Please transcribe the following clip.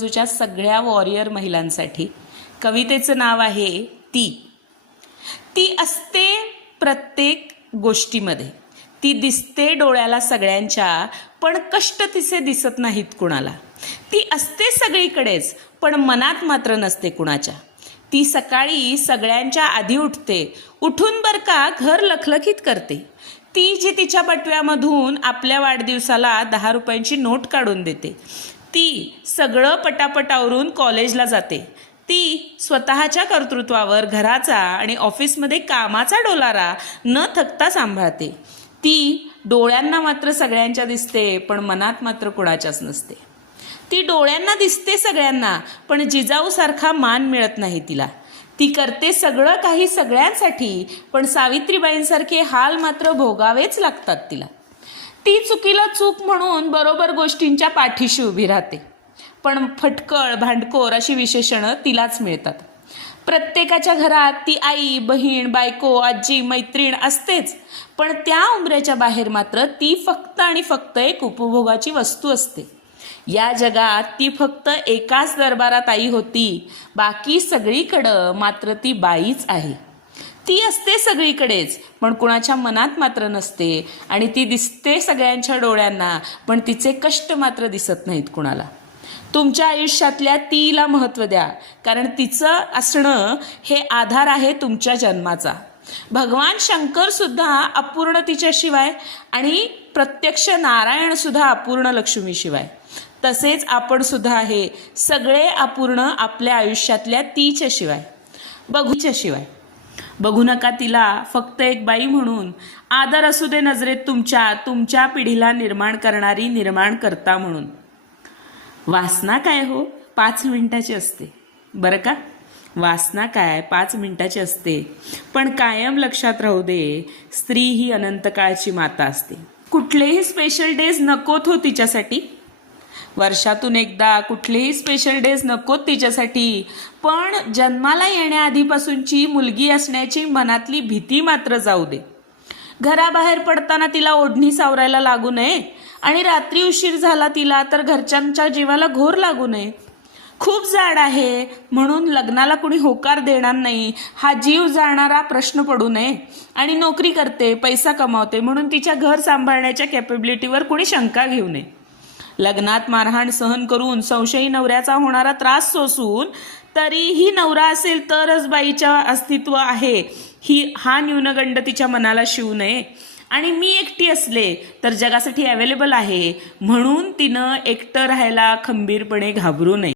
बाजूच्या सगळ्या वॉरियर महिलांसाठी कवितेचं नाव आहे ती. ती असते प्रत्येक गोष्टीमध्ये, ती दिसते डोळ्याला सगळ्यांच्या, पण कष्ट तिचे दिसत नाहीत कुणाला. ती असते सगळीकडेच, पण मनात मात्र नसते कुणाच्या. ती सकाळी सगळ्यांच्या आधी उठते, उठून बर का घर लखलखीत करते. ती जी तिच्या बटव्यामधून आपल्या वाढदिवसाला 10 रुपयांची नोट काढून देते. ती सगळं पटापट आवरून कॉलेजला जाते. ती स्वतःच्या कर्तृत्वावर घराचा आणि ऑफिसमध्ये कामाचा डोलारा न थकता सांभाळते. ती डोळ्यांना मात्र सगळ्यांच्या दिसते, पण मनात मात्र कुणाच्याच नसते. ती डोळ्यांना दिसते सगळ्यांना, पण जिजाऊसारखा मान मिळत नाही तिला. ती करते सगळं काही सगळ्यांसाठी, पण सावित्रीबाईंसारखे हाल मात्र भोगावेच लागतात तिला. ती चुकीला चूक म्हणून बरोबर गोष्टींच्या पाठीशी उभी राहते, पण फटकळ भांडखोर अशी विशेषणं तिलाच मिळतात. प्रत्येकाच्या घरात ती आई, बहीण, बायको, आजी, मैत्रीण असतेच, पण त्या उंबऱ्याच्या बाहेर मात्र ती फक्त आणि फक्त एक उपभोगाची वस्तू असते. या जगात ती फक्त एकाच दरबारात आई होती, बाकी सगळीकडं मात्र ती बाईच आहे. ती असते सगळीकडेच, पण कुणाच्या मनात मात्र नसते, आणि ती दिसते सगळ्यांच्या डोळ्यांना, पण तिचे कष्ट मात्र दिसत नाहीत कुणाला. तुमच्या आयुष्यातल्या तीला महत्त्व द्या, कारण तिचं असणं हे आधार आहे तुमच्या जन्माचा. भगवान शंकर सुद्धा अपूर्ण तिच्याशिवाय, आणि प्रत्यक्ष नारायण सुद्धा अपूर्ण लक्ष्मीशिवाय. तसेच आपण सुद्धा आहे सगळे अपूर्ण आपल्या आयुष्यातल्या तिच्या शिवाय, बघूच्या शिवाय. बघू नका तिला फक्त एक बाई म्हणून. आदर असू दे नजरेत तुमच्या पिढीला निर्माण करणारी निर्माणकर्ता म्हणून. वासना काय हो 5 मिनिटाची असते बरं का. वासना काय 5 मिनिटाची असते, पण कायम लक्षात राहू दे, स्त्री ही अनंत काळची माता असते. कुठलेही स्पेशल डेज नकोत हो तिच्यासाठी. वर्षातून एकदा कुठलेही स्पेशल डेज नकोत तिच्यासाठी, पण जन्माला येण्याआधीपासूनची मुलगी असण्याची मनातली भीती मात्र जाऊ दे. घराबाहेर पडताना तिला ओढणी सावरायला लागू नये, आणि रात्री उशीर झाला तिला तर घरच्यांच्या जीवाला घोर लागू नये. खूप जाड आहे म्हणून लग्नाला कुणी होकार देणार नाही हा जीव जाणारा प्रश्न पडू नये, आणि नोकरी करते, पैसा कमावते म्हणून तिच्या घर सांभाळण्याच्या कॅपेबिलिटीवर कुणी शंका घेऊ नये. लग्नात मारहाण सहन करून संशयी नवऱ्याचा होणारा त्रास सोसून तरीही नवरा असेल तरच बाईच्या अस्तित्व आहे हा न्यूनगंड तिच्या मनाला शिवू नये. आणि मी एकटी असले तर जगासाठी अवेलेबल आहे म्हणून तिनं एकटं राहायला खंबीरपणे घाबरू नये.